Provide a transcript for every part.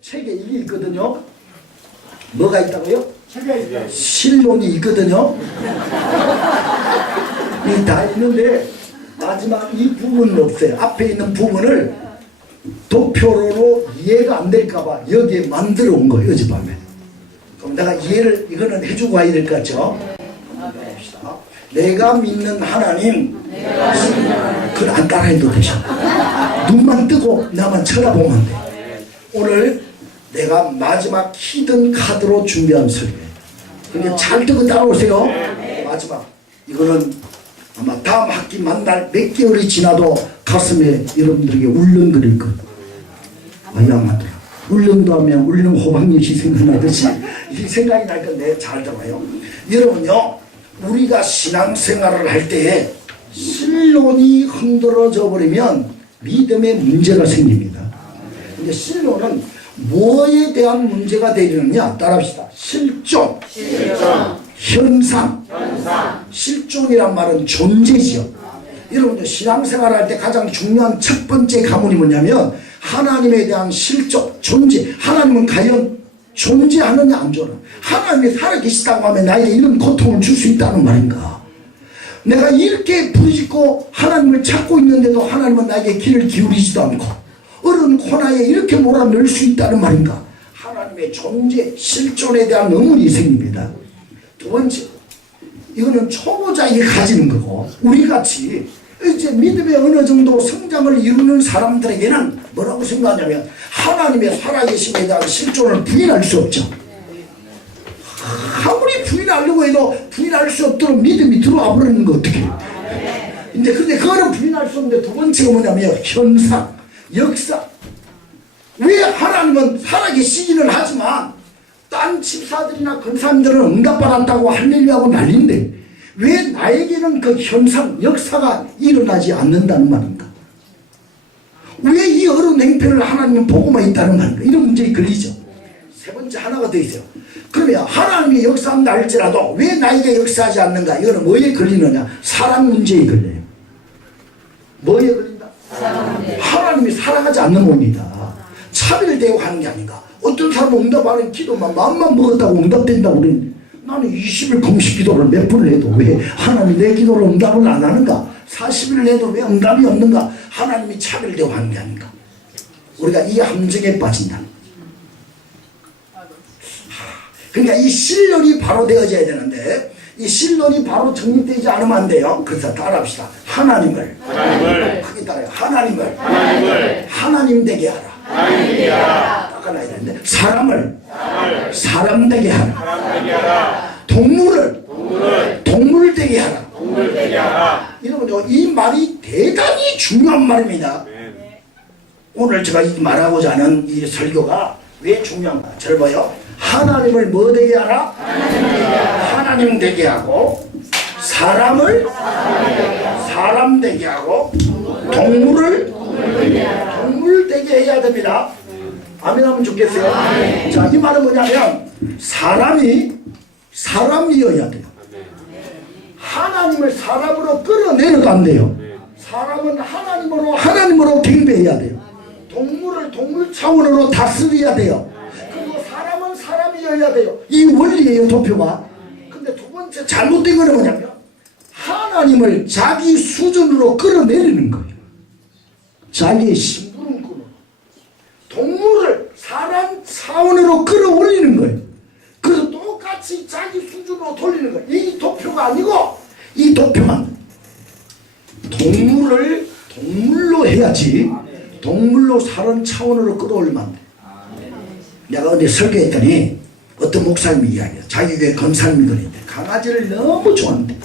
책에 이게 있거든요. 뭐가 있다고요? 책에 있어요. 실론이 있거든요. 이 다 있는데 마지막 이 부분은 없어요. 앞에 있는 부분을 도표로 이해가 안 될까봐 여기에 만들어 온 거예요. 어젯밤에. 그럼 내가 이해를 이거는 해주고 와야 될 것 같죠? 봅시다. 내가 믿는 하나님, 그걸 안 따라해도 되죠. 눈만 뜨고 나만 쳐다보면 돼. 오늘 내가 마지막 히든 카드로 준비한 설교예요. 그러니까 잘 듣고 따라오세요. 마지막 이거는 아마 다음 학기 만날 몇 개월이 지나도 가슴에 여러분들에게 울렁거릴 것. 아야마더라. 울렁도 하면 울렁 호박잎이 생각나듯이 이 생각이 날 건데 잘 들어요. 여러분요, 우리가 신앙생활을 할 때에 신론이 흔들어져 버리면 믿음에 문제가 생깁니다. 근데 신론은 뭐에 대한 문제가 되느냐? 따라합시다. 실존, 현상. 실존이란 말은 존재지요. 여러분들 신앙생활 할 때 가장 중요한 첫 번째 가문이 뭐냐면 하나님에 대한 실존, 존재. 하나님은 과연 존재하느냐 안 존재하느냐. 하나님이 살아계시다고 하면 나에게 이런 고통을 줄 수 있다는 말인가? 내가 이렇게 부르짖고 하나님을 찾고 있는데도 하나님은 나에게 귀를 기울이지도 않고 어려운 코너에 이렇게 몰아넣을 수 있다는 말인가? 하나님의 존재, 실존에 대한 의문이 생깁니다. 두 번째, 이거는 초보자에게 가지는 거고 우리같이 이제 믿음의 어느 정도 성장을 이루는 사람들에게는 뭐라고 생각하냐면 하나님의 살아계심에 대한 실존을 부인할 수 없죠. 아무리 부인하려고 해도 부인할 수 없도록 믿음이 들어와 버리는 거 어떻게 해요? 근데 그거는 부인할 수 없는데 두 번째가 뭐냐면 현상, 역사. 왜 하나님은 살아계시기는 하지만 딴 집사들이나 근사님들은 응답받았다고 할렐루야하고 난리인데 왜 나에게는 그 현상, 역사가 일어나지 않는다는 말인가? 왜 이 어려운 행편을 하나님은 보고만 있다는 말인가? 이런 문제에 걸리죠. 세 번째 하나가 더 있어요. 그러면 하나님이 역사한다 할지라도 왜 나에게 역사하지 않는가? 이거는 뭐에 걸리느냐? 사랑 문제에 걸려요. 뭐에 걸린다? 하나님이 사랑하지 않는 몸이다. 차별되고 하는 게 아닌가? 어떤 사람은 응답하는 기도만 마음만 먹었다고 응답된다고 그러는데 나는 20일 금식 기도를 몇 번을 해도 왜 하나님이 내 기도를 응답을 안 하는가? 40일을 해도 왜 응답이 없는가? 하나님이 차별되고 하는 게 아닌가? 우리가 이 함정에 빠진다. 그러니까 이 신론이 바로 되어져야 되는데 이 신론이 바로 정립되지 않으면 안 돼요. 그래서 따라합시다. 하나님을 크게 따라요. 하나님을 하나님 되게 하라. 닦아놔야 되는데 사람을 사람 되게 하라. 동물을 동물 되게 하라. 여러분 이 말이 대단히 중요한 말입니다. 오늘 제가 이 말하고자 하는 이 설교가 왜 중요한가? 잘 봐요. 하나님을 뭐 되게 하라? 하나님 되게 하고 사람을 사람 되게 하고 동물을 동물 되게 해야 됩니다. 아멘 하면 좋겠어요. 자, 이 말은 뭐냐면 사람이어야 돼요. 하나님을 사람으로 끌어내려도 안 돼요. 사람은 하나님으로 경배해야 돼요. 동물을 동물 차원으로 다스려야 돼요. 그리고 사람은 사람이어야 돼요. 이 원리예요, 도표가. 근데 두 번째 잘못된 거는 뭐냐면 하나님을 자기 수준으로 끌어내리는 거예요. 자기의 심부름꾼으로. 동물을 사람 차원으로 끌어올리는 거예요. 그래서 똑같이 자기 수준으로 돌리는 거예요. 이 도표가 아니고 이 도표만 동물을 동물로 해야지 동물로 사람 차원으로 끌어올리면 안 돼. 내가 어디 설교했더니 어떤 목사님이 이야기해요. 자기 교회 권사님이 그랬는데 강아지를 너무 좋아하는데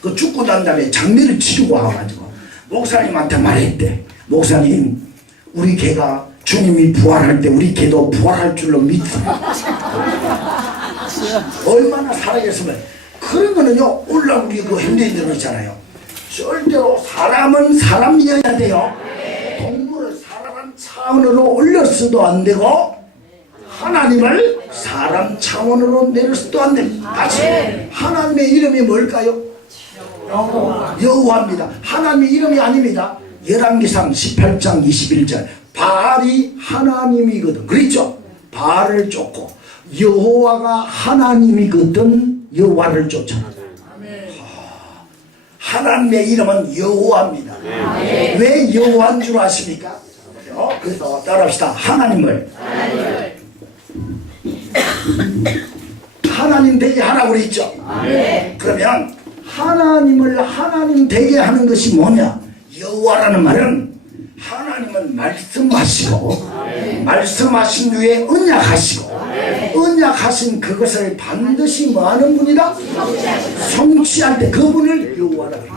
그 죽고 난 다음에 장례를 치르고 와가지고 목사님한테 말했대. 목사님, 우리 개가 주님이 부활할 때 우리 개도 부활할 줄로 믿습니다. 얼마나 살아계시면 그런 거는요, 올라 우리 그 현대인들 있잖아요. 절대로 사람은 사람이어야 돼요. 동물을 사람 차원으로 올렸어도 안 되고 하나님을 사람 차원으로 내렸어도 안 됩니다. 다시 하나님의 이름이 뭘까요? 여호와입니다. 하나님의 이름이 아닙니다. 열왕기상 18장 21절 바알이 하나님이거든. 그랬죠? 바알을 쫓고 여호와가 하나님이거든 여호와를 쫓아라. 하나님의 이름은 여호와입니다. 왜 여호와인 줄 아십니까? 그래서 따라합시다. 하나님을 하나님 되게 하라고 그랬죠. 그러면 하나님을 하나님 되게 하는 것이 뭐냐? 여호와라는 말은 하나님은 말씀하시고 말씀하신 후에 언약하시고 언약하신 그것을 반드시 뭐하는 분이다? 성취할 때 그분을 여호와라 그래요.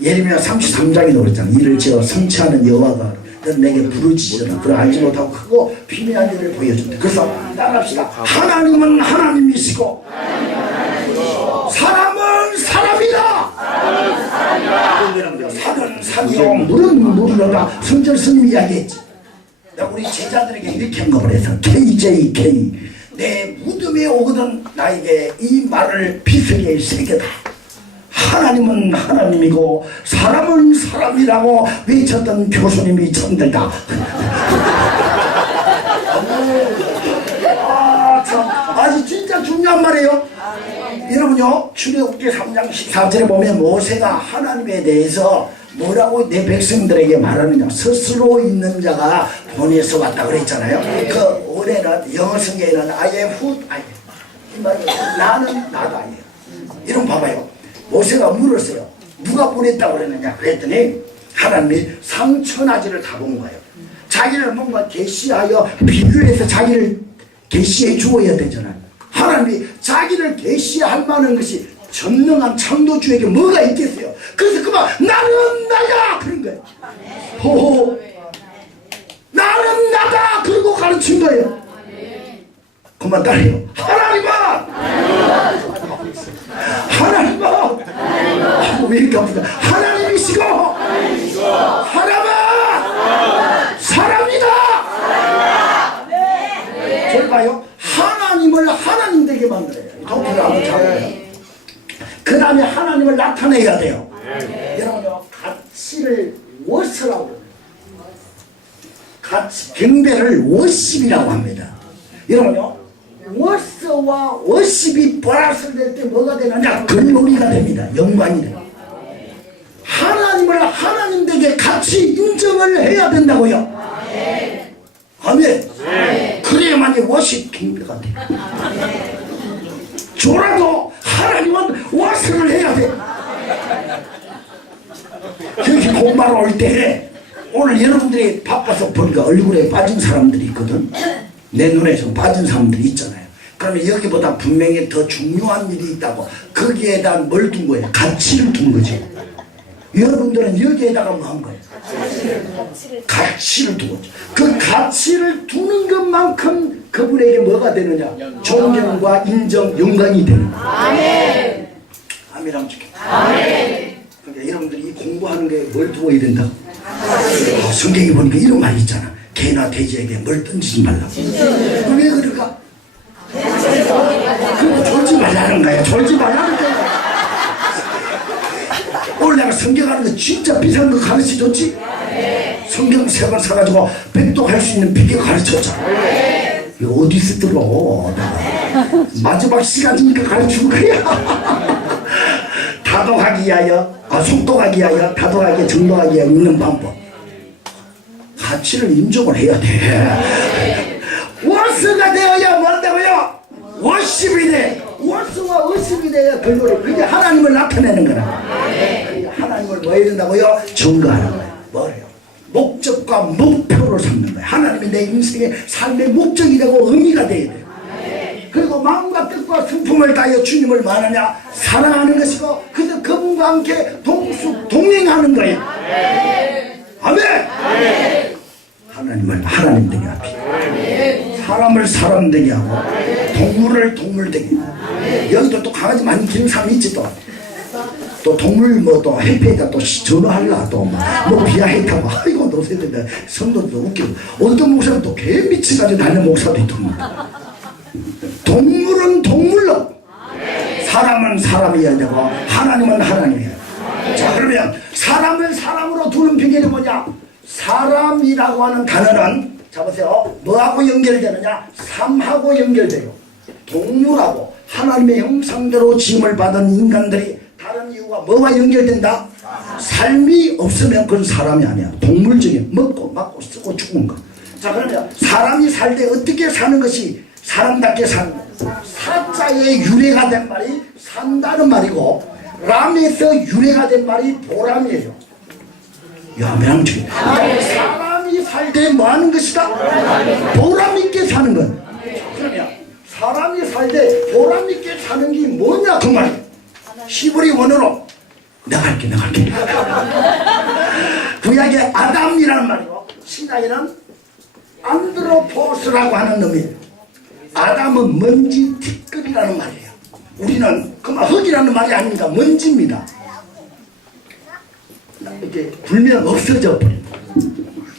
예레미야 33장에 그랬잖아. 이를 지어 성취하는 여호와가 넌 내게 부르짖으라. 그걸 알지 못하고 크고 비밀한 일을 보여준다. 그래서 따라합시다. 하나님은 하나님이시고 사람은 사람이다. 산은 산이요 물은 물이로다. 성전 스님이 이야기했지. 우리 제자들에게 이렇게 한거를 해서 KJK 내 무덤에 오거든 나에게 이 말을 비스게 새겨다. 하나님은 하나님이고 사람은 사람이라고 외쳤던 교수님이 천들다. 아주 진짜 중요한 말이에요. 여러분요 출애굽기 3장 14절에 보면 모세가 하나님에 대해서 뭐라고 내 백성들에게 말하느냐. 스스로 있는 자가 보내서 왔다 그랬잖아요. 그 올해는 영어 성경에는 I am who I am. 나는 나다. 이런 봐봐요. 모세가 물었어요. 누가 보냈다고 그랬느냐 그랬더니 하나님이 상천하지를 다 본 거예요. 자기를 뭔가 계시하여 비교해서 자기를 계시해 주어야 되잖아요. 하나님이 자기를 계시할 만한 것이 전능한 창조주에게 뭐가 있겠어요. 그래서 그만 나는 나야 그런 거예요. 호호 나는 나다 그러고 가르친 거예요. 그만 따라요. 하나님은 왜 이렇게 아프다. 하나님이시고 사람은 사람이다. 저를 봐요. 하나님을 하나님 되게 만들어요. 도피를 한번 잡아요. 그 다음에 하나님을 나타내야 돼요. 여러분요 가치를 워스라고 그래요. 가치 경배를 워십이라고 합니다. 여러분요 워스와 워십이 플러스 될 때 뭐가 되느냐? 글로리가 됩니다. 영광이 돼요. 하나님을 하나님 되게 같이 인정을 해야 된다고요. 아멘. 그래야만이 워십 경배가 돼요. 저라도 하나님은 워십을 해야 돼. 여기 공부하러 올 때 오늘 여러분들이 바빠서 보니까 얼굴에 빠진 사람들이 있거든. 내 눈에 좀 빠진 사람들이 있잖아요. 그러면 여기보다 분명히 더 중요한 일이 있다고 거기에다 뭘 둔 거예요? 가치를 둔 거죠. 여러분들은 여기에다가 뭐 한 거예요? 가치를 두고 그 가치를 두는 것만큼 그분에게 뭐가 되느냐? 존경과 인정, 영광이 되는 거예요. 아멘. 아멘 하면 좋겠다. 아멘. 그러니까 여러분들이 공부하는 게 뭘 두어야 된다? 성경에 보니까 이런 말이 있잖아. 개나 돼지에게 뭘 던지지 말라고. 왜 그럴까? 그거 졸지 말라는 거야. 졸지 말라는 거야. 오늘 내가 성경하는 거 진짜 비싼 거 가르쳐줬지? 성경 3권 사가지고 백독할 수 있는 비결 가르쳤잖아. 이거 어디서 들어? 마지막 시간이니까 가르치는 거야. 다독하기 위하여, 속독하기 위하여, 다독하기, 정독하기 위하여 있는 방법. 가치를 인정을 해야 돼. 워스가 되어야 뭐한다고요? 워십이 돼. 워스와 워십이 돼야 글로리. 그게 하나님을 나타내는 거라. 하나님을 뭐 해야 된다고요? 증거하는 거예요. 뭐래요? 목적과 목표를 삼는 거예요. 하나님이 내 인생의 삶의 목적이 되고 의미가 돼야 돼요. 그리고 마음과 뜻과 성품을 다하여 주님을 만하냐? 사랑하는 것이고 그래서 그분과 함께 동행하는 거예요. 아멘. 하나님을 하나님 되게 합시다. 사람을 사람 되게 하고 동물을 동물 되게 하고 여기도 또 강아지 많이 키우는 사람이 있지 또 동물 뭐 또 헬페이다 또 전화할라 또 뭐 비하했다 뭐 아이고 노세들 성도도 웃기고 어떤 목사는 또 개 미치가지고 다니는 목사도 있답니다. 동물은 동물로 사람은 사람이어야 되고 하나님은 하나님이에요. 자 그러면 사람을 사람으로 두는 비결이 뭐냐? 사람이라고 하는 단어는 자 보세요. 뭐하고 연결되느냐? 삶하고 연결돼요. 동물하고 하나님의 형상대로 지음을 받은 인간들이 다른 이유가 뭐와 연결된다? 삶이 없으면 그건 사람이 아니야. 동물 중에 먹고 맞고 쓰고 죽은 거. 자 그러면 사람이 살 때 어떻게 사는 것이 사람답게 사는 거? 사자의 유래가 된 말이 산다는 말이고 람에서 유래가 된 말이 보람이에요. 야매랑중이 사람이 살 때 뭐 하는 것이다? 보람 있게 사는 것. 그러면 사람이 살 때 보람 있게 사는 게 뭐냐 그 말. 히브리 원어로 내가 할게. 구약의 아담이라는 말이고 신약에는 안드로포스라고 하는 놈이에요. 아담은 먼지 티끌이라는 말이에요. 우리는 그만 흙이라는 말이 아닙니다. 먼지입니다. 이렇게 불면 없어져 버립니다.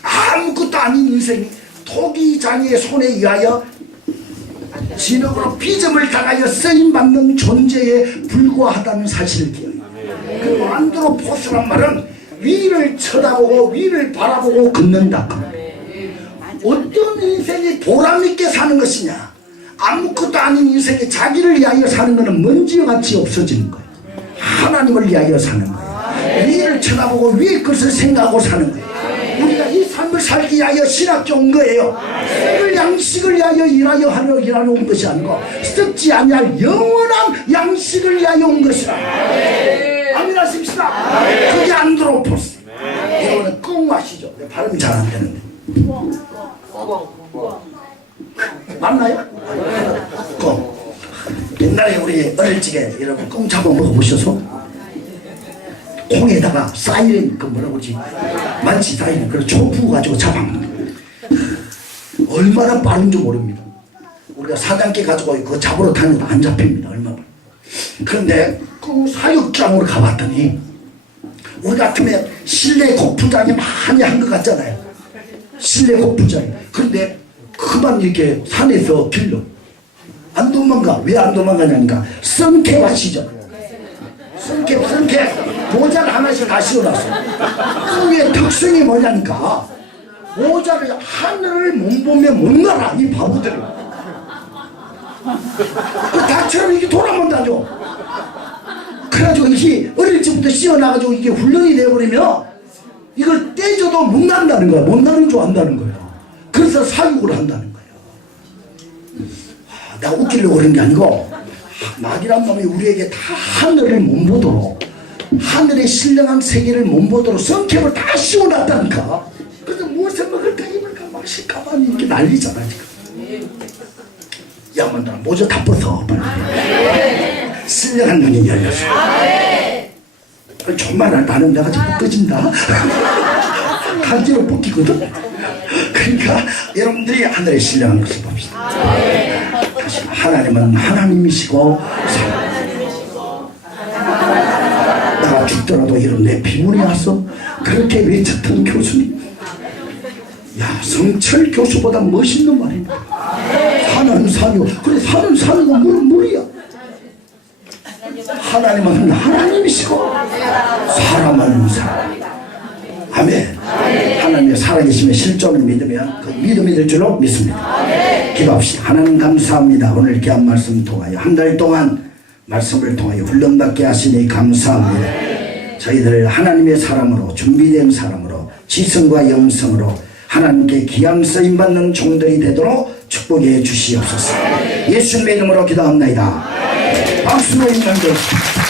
아무것도 아닌 인생이 토기장의 손에 의하여 진흙으로 비점을 당하여 쓰임받는 존재에 불과하다는 사실을 기억해요. 그리고 안드로포스란 말은 위를 쳐다보고 위를 바라보고 걷는다. 어떤 인생이 보람있게 사는 것이냐? 아무것도 아닌 인생이 자기를 위하여 사는 것은 먼지와 같이 없어지는 거예요. 하나님을 위하여 사는 거예요. 위를 쳐다보고 위의 것을 생각하고 사는 거예요. 우리가 이 삶을 살기 위하여 신학교 온 거예요. 그 양식을 위하여 일하러 온 것이 아니고 썩지 아니할 영원한 양식을 위하여 온 것이라. 아멘 하십시다. 그게 안드로포스. 여러분은 꽁 마시죠. 발음이 잘 안 되는데. 맞나요? 꽁. 옛날에 우리 어릴 적에 여러분 꽁 잡아 먹어보셔서 콩에다가 사이렌 그 뭐라고 그러지? 만치 사이렌 그걸 초부 가지고 잡아먹는 거예요. 얼마나 빠른지 모릅니다. 우리가 사장께 가지고 그거 잡으러 다니도 안 잡힙니다. 얼마나. 그런데 그 사육장으로 가봤더니 우리 같으면 실내 골프장이 많이 한 것 같잖아요. 실내 골프장이. 그런데 그만 이렇게 산에서 길러 안 도망가. 왜 안 도망가냐니까 선캡 아시죠? 선캡 모자를 하나씩 다 씌워놨어. 그게 특성이 뭐냐니까 모자를 하늘을 못 보면 못 날아. 이 바보들이 그 닭처럼 이렇게 돌아본다죠. 그래가지고 이게 어릴 적부터 씌워놔가지고 이게 훈련이 돼버리면 이걸 떼줘도 못 난다는 거야. 못 나는 줄 안다는 거야. 그래서 사육을 한다는 거야. 내가 웃기려고 그런 게 아니고 낙이란 놈이 우리에게 다 하늘을 못 보도록 하늘의 신령한 세계를 못 보도록 성캡을 다 씌워놨다니까. 그래서 무엇을 먹을까 입을까 마실까 봐 이렇게 난리잖아 지금. 야만들아 모자 다 벗어 빨리. 신령한 눈이 열렸어. 정말 나는 내가 자꾸 꺼진다. 간지로 뽑히거든. 그러니까 여러분들이 하늘의 신령한 것을 봅시다. 다시 하나님은 하나님이시고 내가 죽더라도 이런 내 피문이 왔어. 그렇게 외쳤던 교수님. 야 성철 교수보다 멋있는 말입니다. 산은 산이고 그래 산은 산이고 물은 물이야. 하나님은 하나님이시고 사람은 사람. 아멘. 하나님의 살아계심의 실존을 믿으면 그 믿음이 될 줄로 믿습니다. 기도합시다. 하나님 감사합니다. 오늘 귀한 말씀 통하여 한 달 동안 말씀을 통하여 훈련받게 하시니 감사합니다. 저희들 하나님의 사람으로 준비된 사람으로 지성과 영성으로 하나님께 귀한 쓰임받는 종들이 되도록 축복해 주시옵소서. 예수님의 이름으로 기도합니다. 박수로 인정되었습니다.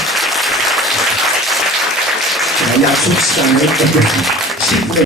약속 시간을 뵙겠습니다.